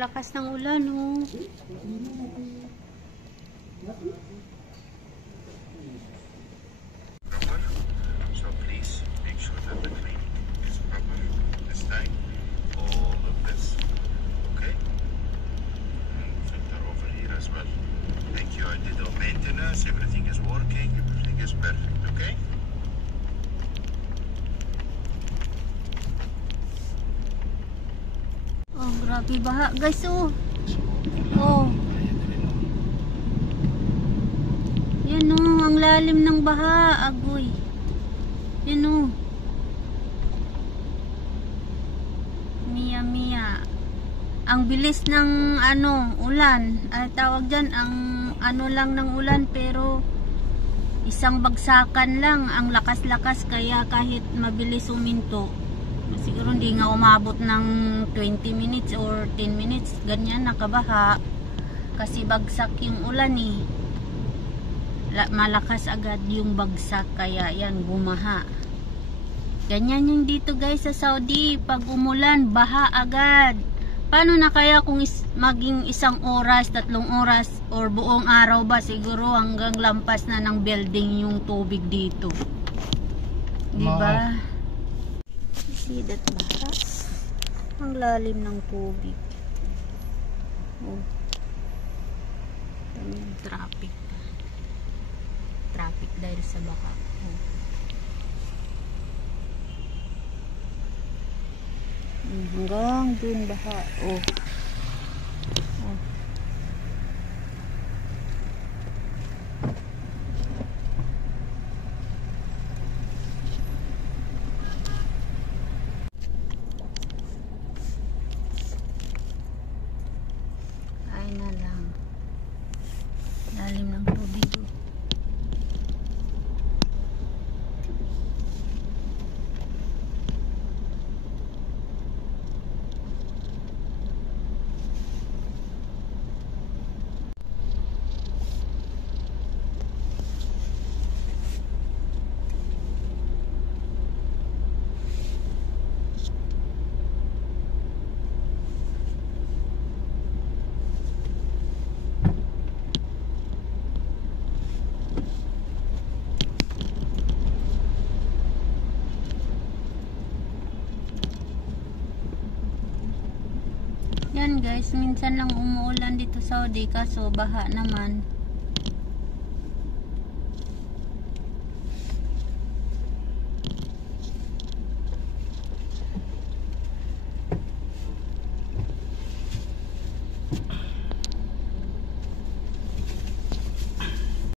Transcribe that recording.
lakas ng ulan, oh. So please make sure that the cleaning is proper this time. All of this, okay? And filter over here as well. Thank you. I did all maintenance. Everything is working. Everything is perfect. Okay? Oh, grabe baha, guys, oh. Oh. Yan, oh, ang lalim ng baha, agoy. Yan, oh. Mia. Ang bilis ng ulan. Ay, tawag dyan, ang lang ng ulan, pero isang bagsakan lang. Ang lakas-lakas, kaya kahit mabilis uminto, siguro hindi nga umabot ng 20 minutes or 10 minutes. Ganyan, nakabaha. Kasi bagsak yung ulan, eh. Malakas agad yung bagsak, kaya yan, bumaha. Ganyan yung dito, guys, sa Saudi. Pag umulan, baha agad. Paano na kaya kung maging 1 oras, 3 oras, or buong araw ba? Siguro hanggang lampas na ng building yung tubig dito. Diba? See that baha? Ang lalim ng tubig. Oh. Traffic. Traffic dahil sa baha. Oh. Hanggang dun baha. Oh. Oh. Ay na lang. Lalim ng tubig. Oh. Yan, guys, minsan lang umuulan dito sa Saudi, kaso baha naman.